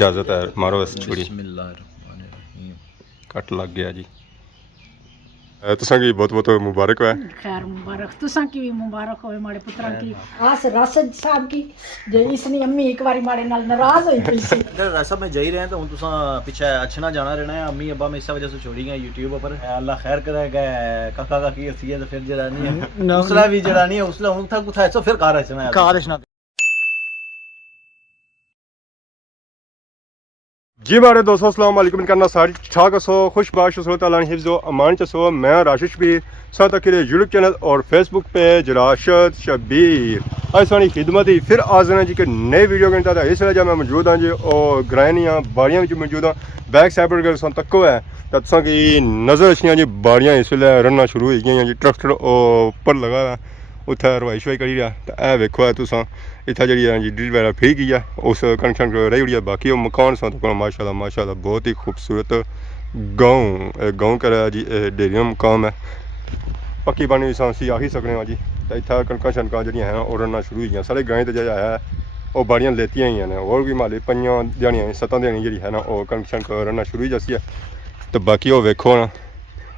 इजाज़त है, मारो इस छुरी। कट लग गया जी। तुसां की बहुत बहुत मुबारक है। खैर मुबारक, तुसां की भी मुबारक होवे माड़े पुत्रां की। आस राशिद साहब की जे इसनी अम्मी एक बारी माड़े नाल नाराज होई पई सी। अगर वैसा मैं जा ही रहे हैं तो हुन तुसां पीछे अच्छे ना जाना रहना है। अम्मी अब्बा में इस वजह से छोड़ी गए यूट्यूब पर। अल्लाह खैर करेगा। काका काकी हसी है तो फिर जरा नहीं है उसला भी जरा नहीं है उसला हुन था कुछ ऐसा फिर कार है कार जी मारे दोस्तों अस्सलाम वालेकुम करना सारी ठाक सो खुशबाश सूरत अल्लाह हिफ्ज़ो अमान चसो। मैं राशिश भी साथ अकेले यूट्यूब चैनल और फेसबुक पेज राशिद शबीर आज सारी खिदमत ही फिर हाजिर हैं जी के नए वीडियो के तहत। इस वजह मैं मौजूद हाँ जी और ग्राइनियाँ बाड़ियाँ में मौजूद हाँ। बैक साइड पर अगर तको है तो तुसा की नज़र अच्छी जी बाड़ियाँ इस वे रनना शुरू हो गई जी। ट्रैक्टर उपर लगा है उत्थे रवाई शवाई करी रहा तो यह वेखो है तुसा इतना जी जी ड्रिल वगैरह फ्री की है उस कनैक्शन रही हुई है। बाकी वो मकान सा तो माशाल्लाह माशाल्लाह बहुत ही खूबसूरत गाँव कर जी डेरिया मकाम है। पक्की पानी भी असी आखी सकने जी। तो इतना कणक शनक जी और रनना शुरू हुई सारे गाँव तो जो है वो बाड़ियाँ लेतियां ही ने और भी माली 5 दिहाड़ियाँ 7 दिहाड़ियाँ जी है ना वो कणक शनक रनना शुरू ही जैसी है। तो बाकी वो वेखो ना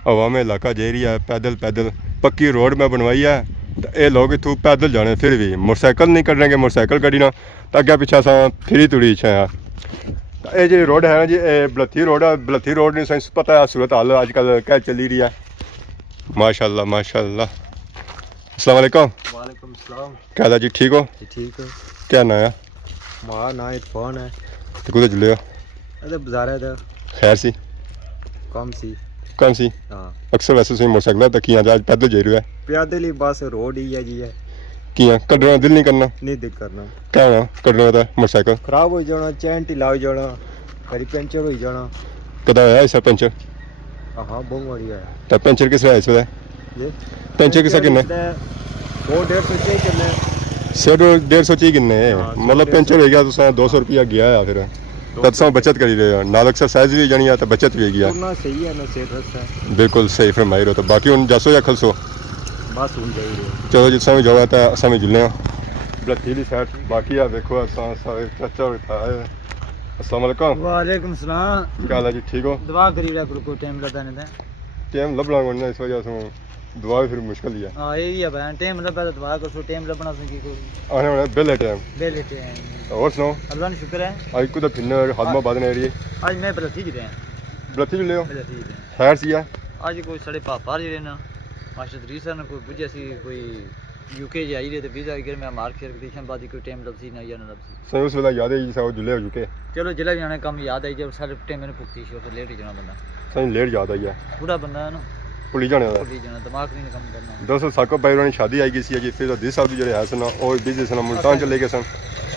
हवा में इलाका जे रही है पैदल पैदल पक्की रोड में बनवाई है। तो ये लोग इतों पैदल जाने फिर भी मोटरसाइकिल नहीं करेंगे मोटरसाइकिल कड़ी ना तो अगे पिछा सा फिरी तुड़ी इच्छा है। तो ये जी रोड है ना जी बलथी रोड है। बलथी रोड नहीं सही पता है सूरत हाल अजकल क्या चली रही है। माशाल्लाह माशाल्लाह। अस्सलाम वालेकुम। वालेकुम सलाम। क्या हाल है जी ठीक हो? ठीक हो। क्या ना है? मां ना इरफान है। तो कुछ जुले हो? अरे बाजार है खैर सी कम सी हां अक्सर वैसे सही मोटरसाइकिल तक किया आज पैदल जा रहा है पैदल ही बस रोड ही है जी है किया कटना दिल नहीं करना नहीं दिल करना क्या ना कटना था मोटरसाइकिल खराब हो जाना चैन ढिला हो जाना कभी पंचर हो जाना कदा होया इस पंचर? हाँ बहुत बढ़िया है। तो पंचर किस वजह से पंचर किसा किन्ने 250 चाहिए किन्ने 150 चाहिए किन्ने मतलब पंचर हो गया तो 200 रुपया गया है फिर तो बचत करी रहे हो नाल एक्सरसाइज भी जानी है तो बचत भी गया सही है ना सेहत बिल्कुल सही फरमाई रहो। तो बाकी हूँ जसो या खलसो बस हूँ जाइए चलो जिस भी जाओ तो असा भी जुलने बलथी साइड बाकी है देखो चाचा अस्सलाम वालेकुम। वालेकुम सलाम। क्या हाल है जी ठीक हो? दुआ करी रहा करो कोई टाइम लगा नहीं टाइम लभना कोई इस वजह से दुआ भी फिर मुश्किल ही है। हां यही है बहन टाइम लगा तो दुआ करो टाइम लभना से की कोई आने वाला बेले टाइम और सुनो अल्लाह का शुक्र है आज को तो फिर हादमा बाद ने रही आज मैं बलथी जी रहे बलथी ले हो खैर सी है आज कोई साढ़े पापा जी रहना मास्टर इदरीस ने कोई बुझे सी कोई यूके जी आई रहे तो वीजा अगर मैं मार खेर देशन बाद कोई टाइम लबसी ना या ना लबसी सही उस वेला याद है जी सब जुले हो चुके चलो जिला जाने कम याद आई जब सारे टाइम मैंने भुगती सी तो लेट ही जाना बंदा सही लेट याद आई है बूढ़ा बंदा है ना भुली जाने का दिमाग नहीं काम करना। दोस्तों साको भाई होनी शादी आई गई सी फिर अदरी साहब जो है सन और बिजी सन मुल्तान चले गए सन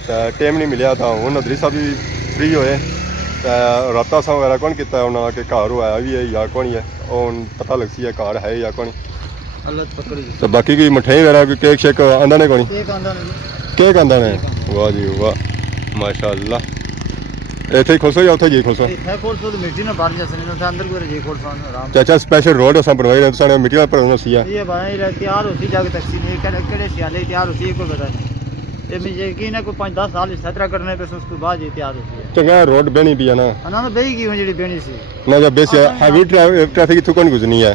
टाइम नहीं मिलया था हूँ अदरी साहब भी फ्री होए राता सा वगैरह कौन किया उन्होंने के घर आया भी है या कौन है और पता लग सी है घर है या कौन तो बाकी की मिठाई वगैरह केक शेक आंदा ने कौन केक आंदा ने वाह जी वाह माशाल्लाह इतने खोसो या उथे जी खोसो तो मिट्टी ना बाहर जा सने अंदर कोई जी खोसो आराम चाचा स्पेशल रोड असा बनवाई रहे साने मिट्टी ना भरना सी ये बनाई रहे तैयार होती जाके टैक्सी नहीं केड़े सियाले तैयार होती है कोई पता नहीं ये मुझे यकीन है कोई 5-10 साल इस तरह करने पे उसके बाद ये तैयार होती है चंगा रोड बनी भी है ना ना बेही की जेडी बेनी सी ना जब बेस हैवी ट्रैफिक इथु कौन गुजरनी है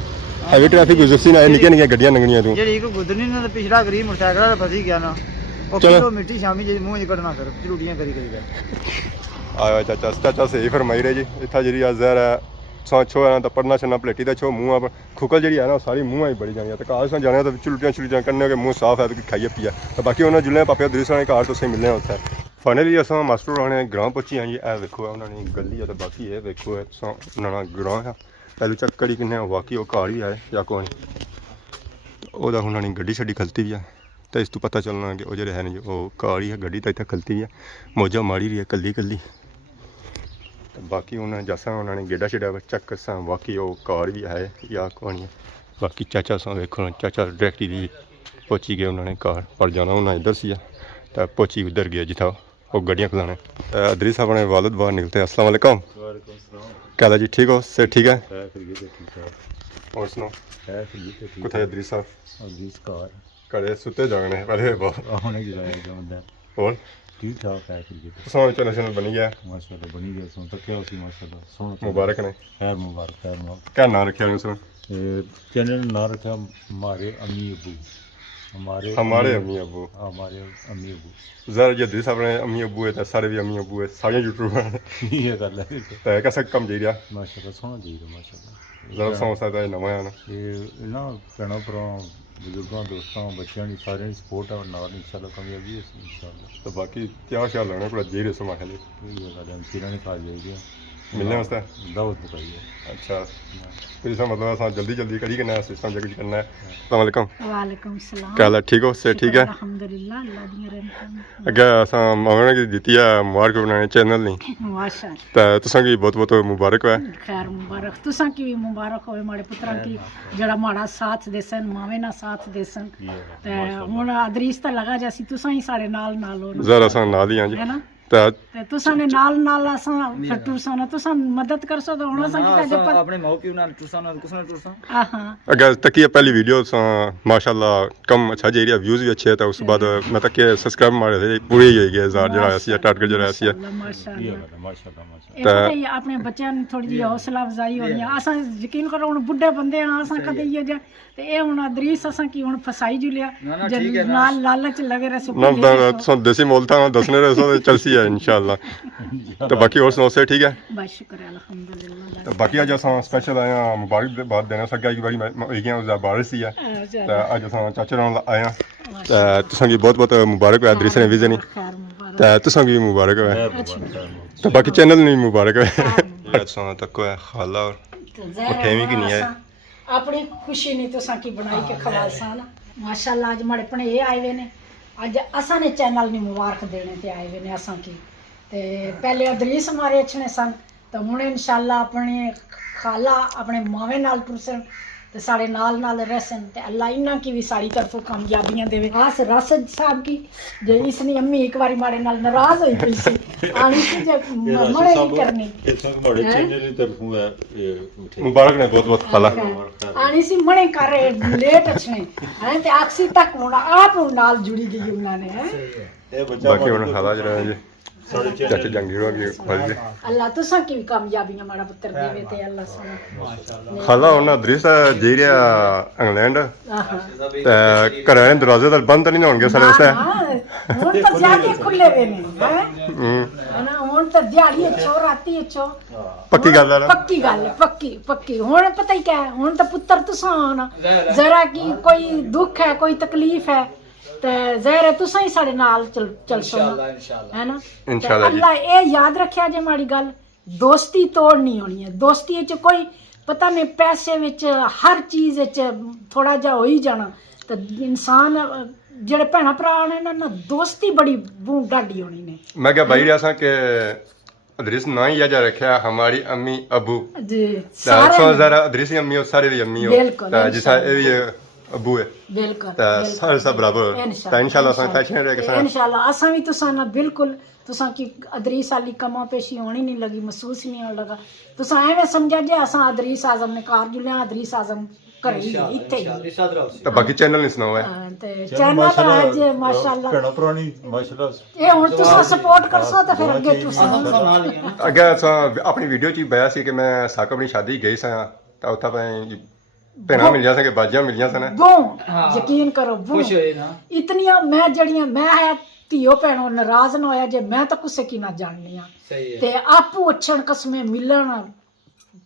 हैवी ट्रैफिक गुजरसी ना निके निके गड्डियां लंगनियां तू जेडी को गुजरनी ना पिछड़ा गरीब मोटरसाइकिल फसी गया ना और किलो मिट्टी शामी जे मुंह निकलना कर चलूटियां करी करी आया चाचा सही फरमाई रहे जी इतना जी जहर है सौ छो है ना तो पढ़ना छना प्लेटी का छो मुँह पर खुकल जी है ना सारी मुँह ही बड़ी जानी है तो काज जाने तो चुलटियाँ छुलटियाँ करने के मुँह साफ है तो खाइए पिया तो बाकी उन्होंने जुले पापे दूसरे ने घर तो सही मिलने होता है। फाइनली अस मास्टर होने ग्रां पहुंची हाँ जी ए वेखो उन्होंने गली है तो बाकी ये वेखो उन्होंने ग्रां है पहलू चेक करी कि बाकी वो घर भी आए या कौन तो उन्होंने गड्डी छड्डी खलती भी है तो इस तो पता चलना कि वो जो है नहीं वो घर ही है गड्डी तो इतना खलती भी है मौजा मारी रही है कली कली तो बाकी उन्होंने जैसा उन्होंने गेड़ा शेड़ा चेक करसा बाकी वो कार भी है या कौन है बाकी चाचा सा वेखो चाचा डायरेक्ट ही पहुँची गए उन्होंने कार पर जाना उन्हें इधर सी तो पहुँची उधर गया जिथा वो गड्डियाँ खिलाने अदरी साहब ने वालद बाहर निकलते अस्सलाम वालेकुम। क्या हाल है जी ठीक हो सर ठीक है और सुनो कुछ अदरी साहब करे सुते जाने पहले और ठीक ठाक है क्रिकेट तुसां चैनल चैनल बनी गया माशाल्लाह बनी गया सुन तक क्या उसी माशाल्लाह सोना मुबारक ने खैर मुबारक क्या नाम रखा उनसे चैनल ना रखा हमारे अम्मी अबू हमारे अम्मी अबू हमारे अम्मी अबू जरा ये दिस अपने अम्मी अबू है सारे भी अम्मी अबू है सारे यूट्यूबर ये गल है तो कैसा कम जी रहा माशाल्लाह सोना जी माशाल्लाह जरा समझ सकता है नवा है ना ये ना भैनों भरां बुजुर्गों दोस्तों बच्चों की सारे सपोर्ट है नाल इंशाल्लाह कामयाबी है इंशाल्लाह तो बाकी क्या ख्याल लेना पूरा जी रहे समा खेले ये गल है सिरा नहीं खा जाएगी मिलने वास्ते दावत मुकाई है अच्छा फिर इसका मतलब असा जल्दी जल्दी करी करना है सिस्टम जल्दी करना है अस्सलाम वालेकुम वालेकुम सलाम क्या हाल है ठीक हो से ठीक है अल्हम्दुलिल्लाह अल्लाह दी रहमत अगे असा मगने की दी है मुबारक बनाने चैनल नहीं माशाअल्लाह तो तुसा की बहुत बहुत मुबारक है खैर मुबारक तुसा की भी मुबारक होवे माड़े पुत्रा की जड़ा माड़ा साथ देसन मावे ना साथ देसन ते हुन अदरीस ता लगा जैसी तुसा ही साडे नाल नाल हो जरा असा नाल ही हां जी है ना तो ते तुसा ने नाल नाल असा फिर तुसा ना तुसा मदद कर सो तो हुन असा की जे पर अपने माओ प्यो नाल तुसा नाल कुछ ना तुसा हां अगर तक ये पहली वीडियो माशाल्लाह कम अच्छा जी रहा व्यूज भी अच्छे है तो उस बाद मैं तक सब्सक्राइब मारे थे पूरी ही गई 1000 जरा ऐसी टारगेट जरा ऐसी है माशाअल्लाह माशाल्लाह ਇਹ ਪਤਾ ਹੀ ਆ, ਆਪਣੇ ਬੱਚਿਆਂ ਨੂੰ ਥੋੜੀ ਜਿਹੀ ਹੌਸਲਾ ਅਫਜ਼ਾਈ ਹੋਣੀ ਆ ਅਸਾਂ ਯਕੀਨ ਕਰੋ ਹੁਣ ਬੁੱਢੇ ਬੰਦੇ ਆ ਅਸਾਂ ਕਦੇ ਹੀ ਜੇ ਤੇ ਇਹ ਹੁਣ ਅਦਰੀਸ ਅਸਾਂ ਕੀ ਹੁਣ ਫਸਾਈ ਜੁਲਿਆ ਨਾਲ ਲਾਲਚ ਲਗੇ ਰਸੇ ना तो देसी मोल था दसने रहे सो चलसी है इंशाल्लाह तो बाकी और सुनो से ठीक है बस शुक्र है अल्हम्दुलिल्लाह तो बाकी आज असां स्पेशल आए हैं मुबारक बात देना सका की बारी मैं उस बारिश ही है तो आज असां चाचा नाल आए हैं तो तुसां की बहुत बहुत मुबारक है अदरीस ने विजन खैर मुबारक तो तुसां की मुबारक है तो बाकी चैनल नहीं मुबारक है असां तक है खाला और मठेवी की नहीं है अपनी खुशी नहीं तुसां की बनाई के खवासा ना माशाल्लाह आज माड़े पने ये आए हुए ने आज असां ने चैनल नहीं मुबारक देने ते आए हुए ने असां की ते पहले अदरीस हमारे अच्छे सन तो हुण इंशाल्लाह अपने खाला अपने मावे नाल टुरसन ते साढ़े नाल नाल रहसन ते अल्लाह इन्हां की भी साड़ी तरफों कामयाबियां देवे खास राशिद साहब की जे इसनी अम्मी एक बारी माड़े नाल नाराज होई पई सी आनी सी जे मड़े नहीं करनी हमारे चैनल की तरफ है मुबारक ने बहुत बहुत खाला आनी सी मड़े कर लेट अच्छने हैं ते आखसी तक हुण आप हुण नाल जुड़ी गई उन्होंने हैं बाकी हुण खाला जरा जी चाचा जंगीर की फल जी अल्लाह तुसा की भी कामयाबियां माड़ा पुत्र देवे ते अल्लाह सुने खाला होना दृश्य जी रहा इंग्लैंड ते घरै दे दरवाजे तो बंद तो नहीं होणगे सारे वास्ते हुण तो ज्यादा खुले वे ने हैं ना हुण तो दिहाड़ी अच्छो राती अच्छो पक्की गल है पक्की गल पक्की पक्की हुण पता ही क्या है हुण तो पुत्र तुसा होना जरा की कोई दुख है कोई तकलीफ है ते ज़ाहिर है तुसा ही साडे नाल चल सो है ना इंशाल्लाह अल्लाह ये याद रखिया जे माड़ी गल दोस्ती तोड़ नहीं होनी है दोस्ती च कोई पता नहीं पैसे विच हर चीज विच थोड़ा जा हो ही जाना तो इंसान जेड़े भैणा भरा ने ना दोस्ती बड़ी बूंद डाडी होनी ने मैं क्या भाई रहा कि अदरीस ना ही जा रखा हमारी अम्मी अबू जी सारे जरा अदरीस अम्मी हो सारे भी अम्मी हो जिसा ये भी अबू है बिल्कुल सारे सब बराबर इंशाल्लाह असां फैशन रहे के इंशाल्लाह असां भी तुसां ना बिल्कुल तुसां की अदरीस वाली कमा पेशी होनी नहीं लगी महसूस नहीं होने लगा तुसां एवें समझा जे असां अदरीस आजम ने कार जुलिया अदरीस आजम करे इत्थे तो बाकी चैनल नहीं सुनाओ है ते चैनल आज माशाल्लाह भैनों भरानी माशाल्लाह ये हुण तुसां सपोर्ट करसो तो फिर अगे तुसां अगे असां अपनी वीडियो च बया सी कि मैं साक अपनी शादी गई सा तो उत्था पे भैना मिल जा सके बाजियां मिल जा सन बो यकीन करो बो इतनियां मैं जड़ियां मैं है धीओ भैनों नाराज ना होया जे मैं तो कुसे की ना जाननी आ ते आपू अच्छण कसमें मिलन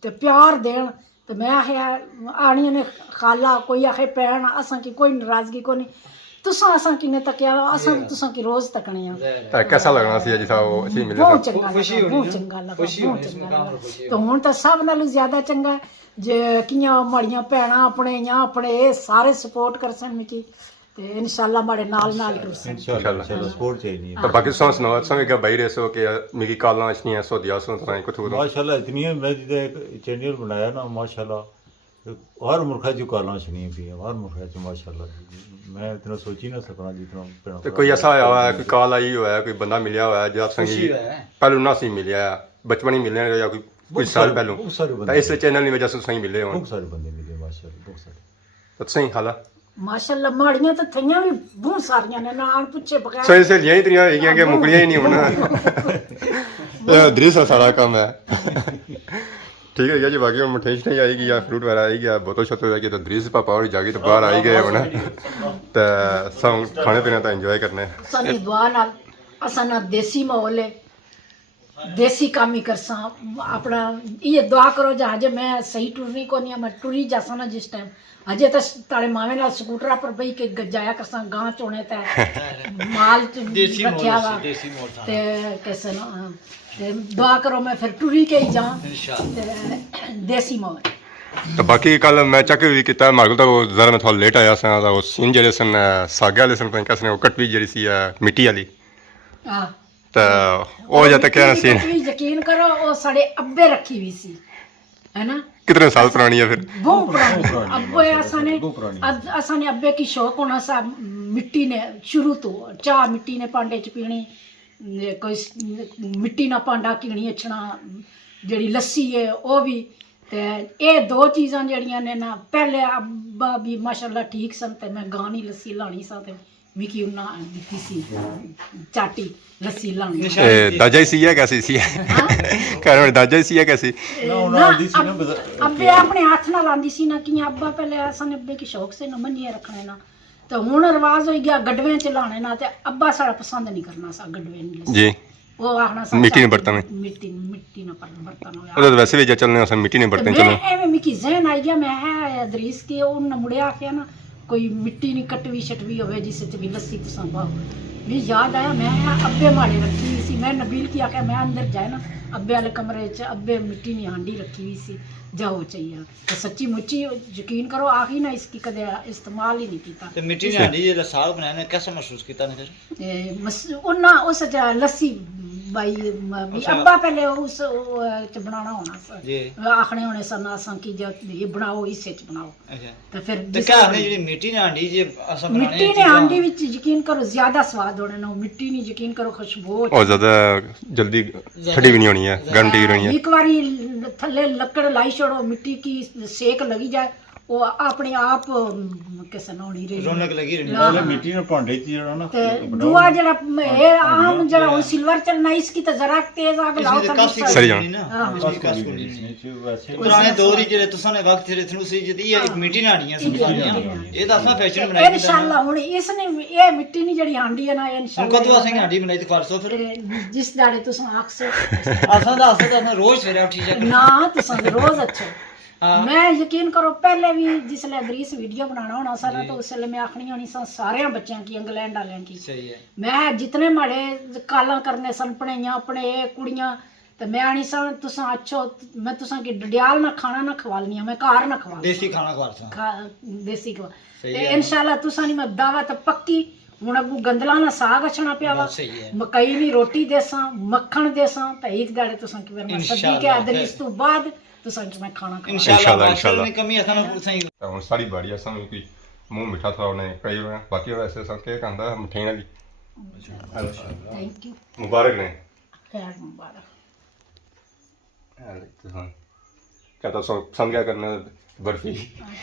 ते प्यार देन ते मैं आखिया आनियां ने खाला कोई आखे भैन असां की कोई नाराजगी को नहीं तुसां असां किने तकिया असां तुसां की रोज तकने आ तो कैसा लगना सी जिसा वो अच्छी मिले बहुत चंगा लगा बहुत चंगा लगा तो हुण तो सब नालों ज्यादा चंगा जे कियां माड़ियां भैणां अपने या अपने सारे सपोर्ट करसन मिकी ते इंशाल्लाह माड़े नाल नाल टुरसन इंशाल्लाह सपोर्ट चाहिए तो बाकी सुनो संगे का भाई रेसो के मेरी कालां अच्छी हैं सो दिया सुन तो कुछ माशाल्लाह इतनी है मैं जिदे एक चैनल बनाया ना माशाल्लाह हर मुल्क जो कालां छनी पी हर मुल्क जो माशाल्लाह मैं इतना सोच ही ना सकना जितना तो कोई ऐसा आया हुआ है कोई कॉल आई हुआ है कोई बंदा मिलया हुआ है जो आप संगी पहले ना सी मिलया बचपन ही मिलने या कोई कुछ साल पहले तो इस चैनल की वजह से सही मिले हो बहुत सारे बंदे मिले माशाल्लाह बहुत सारे तो सही खाला ਮਾਸ਼ਾਅੱਲਾ ਮਾੜੀਆਂ ਤਾਂ ਥਈਆਂ ਵੀ ਬਹੁਤ ਸਾਰੀਆਂ ਨੇ ਨਾਲ ਪੁੱਛੇ ਬਗੈਰ ਸਹੀ ਸਹੇਲੀਆਂ ਹੀ ਤੇਰੀਆਂ ਹੈਗੀਆਂ ਕਿ ਮੁਕੜੀਆਂ ਹੀ ਨਹੀਂ ਹੁਣ ਇਹ ਦ੍ਰਿਸ਼ ਦਾ ਸਾਰਾ ਕੰਮ ਹੈ ਠੀਕ ਹੈ ਜੀ ਬਾਕੀ ਹੁਣ ਮਠਿਆਈ ਨਹੀਂ ਆਏਗੀ ਜਾਂ ਫਰੂਟ ਵਗੈਰਾ ਆਏਗੀ ਜਾਂ ਬੋਤਲ ਸ਼ੋਤਲ ਆਏਗੀ ਤਾਂ ਦ੍ਰਿਸ਼ ਪਾਪਾ और जाके तो बाहर आई गए ਹੁਣ ਤੇ ਸਭ ਖਾਣੇ ਪੀਣੇ ਤਾਂ ਇੰਜੋਏ ਕਰਨੇ ਸਾਡੀ ਦੁਆ ਨਾਲ ਅਸਾਂ ਨਾ ਦੇਸੀ ਮਾਹੌਲ ਹੈ देसी काम ही करसा अपना ये दुआ करो जा हजे मैं सही टुरनी को नहीं मैं टुरी जासा ना जिस टाइम हजे तो ताले मावे नाल स्कूटरा पर बई के जाया करसा गां चोने ते माल रखया वा ते कैसे ना ते दुआ करो मैं फिर टुरी के ही जा इंशाल्लाह देसी माहौल तो बाकी कल मैं चेक भी किया मारे तो जरा मैं थोड़ा लेट आया सा वो सीन जेडे सन सागे वाले सन कैसे वो कट भी जेडी सी मिट्टी वाली हां तो वो जाता क्या ना सीन यकीन करो वो साढ़े अब्बे रखी हुई सी है ना कितने साल पुरानी है फिर बहुत पुरानी अब्बे असाने अब्बे की शौक होना सा मिट्टी ने शुरू तो चाह मिट्टी ने भांडे च पीनी कोई मिट्टी ना भांडा कीनी अछना जेड़ी लस्सी है वो भी ते ये दो चीज़ां जड़ियां ने ना पहले अब्बा भी माशाल्लाह ठीक सन ते मैं गानी लस्सी लानी सा ते मिकी उन्ना दित्ती सी चाटी लस्सी लानी दादा ही सी है कैसी सी है कहने वाले दादा ही सी है कैसी अब्बे अपने हाथ नाल आंदी सी ना कि अब्बा पहले असन अब्बे की शौक से ना मनिए रखने ना तो हुन रिवाज हो गया गडवे च लाने ना ते अब्बा साड़ा पसंद नहीं करना सा गडवे ने जी वो आखना सा मिट्टी ने बर्तन में मिट्टी ना बर्तन वो तो वैसे भी चलने असन मिट्टी ने बर्तन चलने एवें मिकी ज़हन आई गया मैं है अदरीस के उन मुड़े आखे ना कोई मिट्टी नहीं कटवी शटवी होवे जिस च भी लस्सी तुसां पाओ मैं याद आया मैं अब्बे माड़े रखी हुई सी मैं नबील की आख्या मैं अंदर जाए ना अब्बे वाले कमरे च अब्बे मिट्टी नी हांडी रखी हुई सी जाओ चाहिए तो सच्ची मुच्ची यकीन करो आखी ना इसकी कदे इस्तेमाल ही नहीं कीता ते मिट्टी ने हांडी जे साग बनाया ने कैसा महसूस कीता ने फिर उन्ना उस लस्सी भाई अब्बा पहले उस च बनाना होना सा आखने होने सन असां की जब ये बनाओ इस च बनाओ अच्छा तो फिर ते क्या ने जेडी मिट्टी ने हांडी जे असां बनाने मिट्टी ने हांडी विच यकीन करो ज्यादा स्वाद होने ना मिट्टी नहीं यकीन करो खुशबू और ज्यादा जल्दी ठंडी भी नहीं होनी है गर्म भी होनी है एक बारी थल्ले लकड़ लाई छोड़ो मिट्टी की सेक लगी जाए वो अपने आप कैसे ना होनी रही रौनक लगी रहनी मिट्टी ने भांडे च जेड़ा ना दुआ जरा ये आम जरा वो सिल्वर चलना इसकी तो जरा तेज आग लाओ तब सही जाना पुराने दौर ही जेड़े तुसां ने वक्त थे इथनु सी जदी ये मिट्टी ने हांडियां समझानियां ये तो असां फैशन बनाई इंशाल्लाह हुन इसने ये मिट्टी नी जड़ी हांडी है ना इंशाल्लाह कदों असें हांडी बनाई ते कर सो फिर जिस दाड़े तुसां आख से असां रोज सवेरे उठी जाए ना तुसां रोज अच्छे मैं यकीन करो पहले भी जिसले अदरीस वीडियो बनाना होना सारा तो उसले मैं आखनी होनी सन सारे बच्चों की इंग्लैंड वाले की सही है मैं जितने माड़े काला करने सन पढ़ाइयां अपने कुड़ियां तो मैं आनी सन तुसां अच्छो मैं तुसां की डडियाल ना खाना ना खवालनी मैं घर ना खवा देसी खाना खवा देसी खवा ते इंशाल्लाह तुसां नी मैं दावत पक्की हुन अगू गंदला ना साग अछना पिया वा मकई नी रोटी देसां मक्खन देसां ते एक दाड़े तुसां की मैं सदी के अदरीस तो बाद तुसां की मैं खाना इंशाल्लाह इंशाल्लाह कमी असां सही ਹੁਣ ਸਾਰੀ ਬਾੜੀ ਅਸਾਂ ਨੂੰ ਕੋਈ ਮੂੰਹ ਮਿੱਠਾ ਥੋੜਾ ਉਹਨੇ ਕਈ ਹੋਇਆ ਬਾਕੀ ਵੈਸੇ ਸਭ ਕੇ ਕਹਿੰਦਾ ਮਠਿਆਈ ਵਾਲੀ थैंक यू ਮੁਬਾਰਕ ਨੇ खैर मुबारक कहता समझ गया करना बर्फी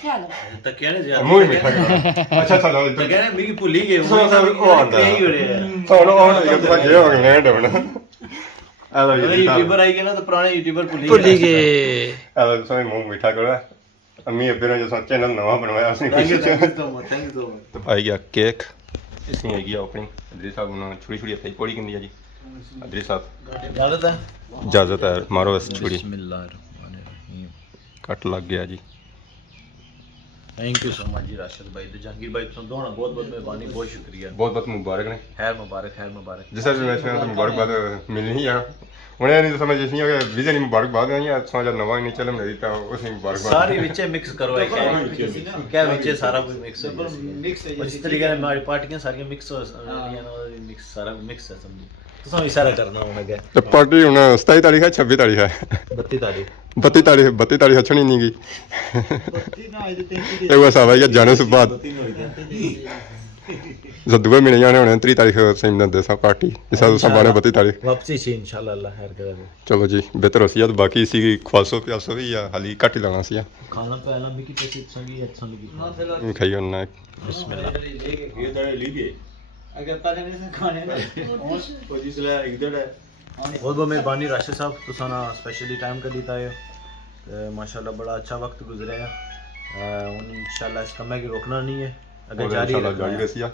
क्या लो ਤਾਂ ਕਹਿੰਦੇ ਜ਼ਿਆਦਾ मुंह ही मीठा करना अच्छा चलो ਤਾਂ ਕਹਿੰਦੇ ਵੀ ਭੁੱਲ ਹੀ ਗਏ ਉਹ ਆਂਦਾ ਹੀ ਹੋ ਰਿਹਾ ਹੁਣ ਉਹ ਜਦੋਂ ਜੇ ਹੋ ਗਏ ਡਵਣਾ ਆਲੋ ਜੀ ਯੂਟਿਊਬਰ ਆਈ ਗਏ ਨਾ ਤਾਂ ਪੁਰਾਣੇ ਯੂਟਿਊਬਰ ਭੁੱਲ ਹੀ ਗਏ ਆਲੋ ਸੋਈ ਮੂੰਹ ਮਿੱਠਾ ਕਰੋ अम्मी अब्बे ने जो चैनल नवा बनवाया उसने ਥੈਂਕ ਯੂ तो पाई गया केक इसमें आई गया ओपनिंग अदरी साहब उन्होंने छोटी छोटी अपनी पौड़ी की जी अदरी साहब ਗਲਤ ਹੈ इजाजत है मारो इस छोड़ी बिस्मिल्लाहिर्रहमानिर्रहीम कट लग गया जी थैंक यू सो मच जी राशिद भाई तो जहांगीर भाई तुम दोनों बहुत बहुत मेहरबानी बहुत शुक्रिया बहुत बहुत मुबारक ने खैर मुबारक जिस वैसे तो मुबारकबाद मिलनी ही है उन्हें नहीं समझ नहीं है विजय नहीं मुबारकबाद है या समझ नवा नहीं चलम नहीं था उसी मुबारकबाद सारी विचे मिक्स करो क्या विचे सारा कुछ मिक्स है मिक्स है इस तरीके से हमारी पार्टियां सारी मिक्स हो रही है मिक्स सारा मिक्स है समझ तो सब इशारा करना होना क्या तो पार्टी हुन 27 तारीख है 26 तारीख है 32 तारीख 32 तारीख हछनी नहीं गई 32 ना आई 33 एक बस आवा जाने से बाद दुए महीने जाने होने 3 तारीख सेम दे सा पार्टी इस साल संभाले 32 तारीख वापसी सी इंशाल्लाह अल्लाह खैर करे चलो जी बेहतर होसी तो बाकी सी ख्वासो प्यासो भी या हाली कट ही लाना सी खाना पहला भी की तसी संगी अच्छा लगी ना खाई होना बिस्मिल्लाह ये दड़े लीगे अगर पहले नहीं से खाने ना ओ जिसले एक दड़े बहुत बहुत मेहरबानी राशिद साहब तुसा ना स्पेशली टाइम कर दिता है माशाल्लाह बड़ा अच्छा वक्त गुजरा है इंशाल्लाह इस कम की रोकना नहीं है अगर जारी रखना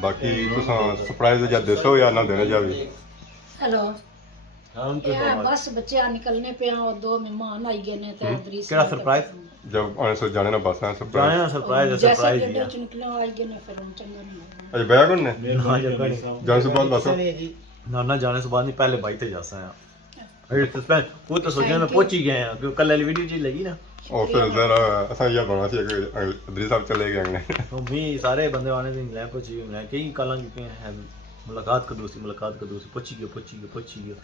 बाकी तुसा सरप्राइज या दसो या ना देना जावे हेलो हां उनको यार बस बच्चे निकलने पे और 2 मेहमान आई गए ने तो इदरीस केड़ा सरप्राइज जब आने से जाने ना बस है जाने ना सरप्राइज जैसे सरप्राइज गेट च निकले आई गए ने फिर हम चंगा नहीं अरे बैग ने मेहरबानी जान से बाद बस ना जाने से बाद नहीं पहले बाइक थे जासा है अरे सस्पेंस वो तो सोचने में पहुंच ही गए हैं क्योंकि कल वाली वीडियो जी लगी ना और फिर जरा असा ये बना सी कि इदरीस साहब चले गए ने तो भी सारे बंदे वाले दिन ले पहुंची मैं कई काला की है मुलाकात कर दूसरी पहुंची गयो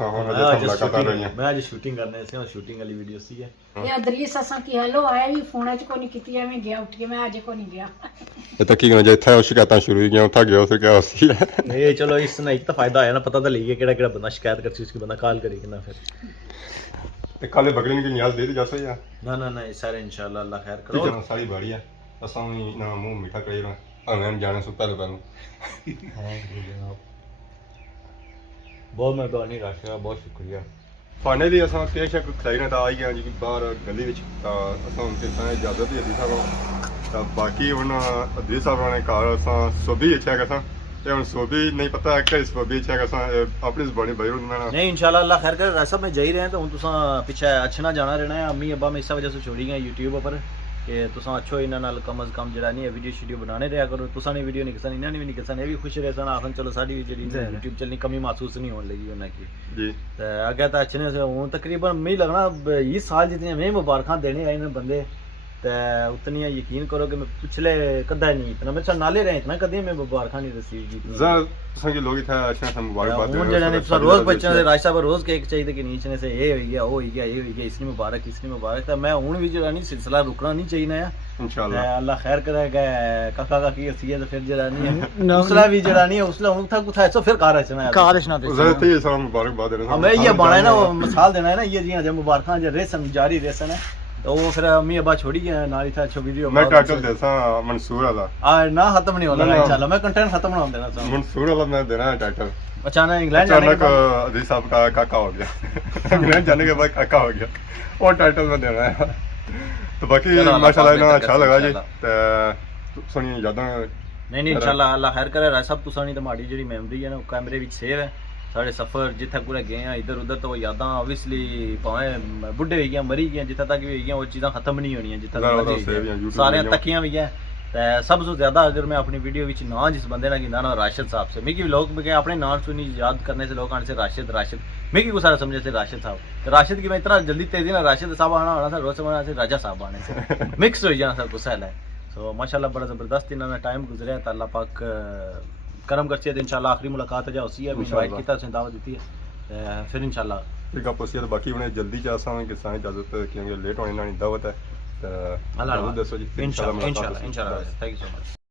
मैं आज शूटिंग करने से शूटिंग वाली वीडियो सी है ये इदरीस असा की हेलो आया भी फोन च को नहीं कीती मैं गया उठ के मैं आज को नहीं गया ये तो की करना जे था शिकायतां शुरू ही गया उठा गया फिर क्या होसी है ये चलो इससे एक तो फायदा आया ना पता तो लगी केड़ा बंदा शिकायत करसी उसकी बंदा कॉल करी कि ना फिर ते काले बकरीन की न्याज दे जैसे या ना सारे इंशाल्लाह अल्लाह खैर ठीक करो है सारी बढ़िया असा ना मुंह मीठा करेगा हमें जाने से पहले बहुत मेहरबानी राशिद बहुत शुक्रिया फाइनली असा केक शेक खलाई ना आई गया जी बाहर गली विच असा उनके साथ इजाजत ही अदी साहब तो बाकी हुन अदी साहब ने घर असा सोभी अच्छा कसा ते हुन सोभी नहीं पता है कि सोभी अच्छा कसा अपनी जुबानी भाई उन्होंने नहीं इंशाल्लाह अल्लाह खैर करे राशिद मैं जा ही रहे हैं तो हुन तुसा पीछे अच्छे ना जाना रहना है अम्मी अब्बा में इस वजह से छोड़ी गए यूट्यूब पर कि तुसा अच्छो इन्हां नाल कम अज कम जरा नहीं वीडियो शीडियो बनाने रहा करो तुसा ने वीडियो नहीं किसान इन्हां ने भी नहीं किसान ये भी खुश रहे सन आखन चलो साडी भी जड़ी यूट्यूब चलनी कमी महसूस नहीं होने लगी उन्हें की जी तो आगे तो अच्छे से हूँ तकरीबन मैं लगना इस साल जितनी मैं मुबारक देने आए ने बंदे तो उतनी यकीन करो कि मैं पिछले कदा नहीं इतना मैं नाले रहे इतना कदी मैं मुबारक नहीं रिसीव की जर संगे लोग था अच्छा सा मुबारकबाद हूं जेड़ा ने रोज बच्चों से राशा पर रोज केक चाहिए कि नीचे से ये हो गया वो हो गया इसने मुबारक तो मैं हूं भी जेड़ा नहीं सिलसिला रुकना नहीं चाहिए ना इंशाल्लाह अल्लाह खैर करेगा काका का की हसी है तो फिर जेड़ा नहीं दूसरा भी जेड़ा नहीं उसला हूं था कुछ ऐसा फिर कार रचना है कार रचना जरूरत है सब मुबारकबाद देना हमें ये बना है ना वो मिसाल देना है ना ये जी मुबारक जो रेसन जारी रेसन है तो वो फिर अम्मी अब्बा छोड़ी गए नाली था अच्छो वीडियो मैं टाइटल देसा मंसूर वाला ना खत्म नहीं होना इंशाल्लाह मैं कंटेंट खत्म ना होने देना मंसूर वाला मैं देना है टाइटल अचानक इंग्लैंड जाने अचानक अजीज साहब का काका हो गया इंग्लैंड जाने के बाद काका हो गया और टाइटल में देना है तो बाकी माशाल्लाह इतना अच्छा लगा जी तो सुनिए यादां नहीं इंशाल्लाह अल्लाह खैर करे राय सब तुसानी तो माड़ी जेडी मेमोरी है ना कैमरे विच सेव है साढ़े सफर जिथे पूरे गए हैं इधर उधर तो वो यादां ऑब्वियसली भावें बुढ़े हो गए मरी गए जिथे तक भी हो गए वो चीज़ां खत्म नहीं होनी जिथे तक सारे तकियां भी है सब से ज्यादा अगर मैं अपनी वीडियो विच ना जिस बंदे ना गिना ना राशिद साहब से मिगी लोग अपने नाम सुनी याद करने से लोग आने से राशिद मिगी को सारा समझे से राशिद साहब राशिद की मैं इतना जल्दी तेजी ना राशिद साहब आना होना था रोज समझना से राजा साहब आने से मिक्स हो जाना था गुस्सा है सो माशाल्लाह बड़ा जबरदस्त इन्होंने टाइम गुजरिया तो अल्लाह पाक करम करती है इंशाल्लाह आखिरी मुलाकात है उसी है इनवाइट किया उसने दावत दी है फिर इंशाल्लाह ठीक है पोसी तो बाकी उन्हें जल्दी चाहता हूं कि सारी इजाजत क्योंकि लेट होने ना दावत है तो अल्लाह दसो जी इंशाल्लाह थैंक यू सो मच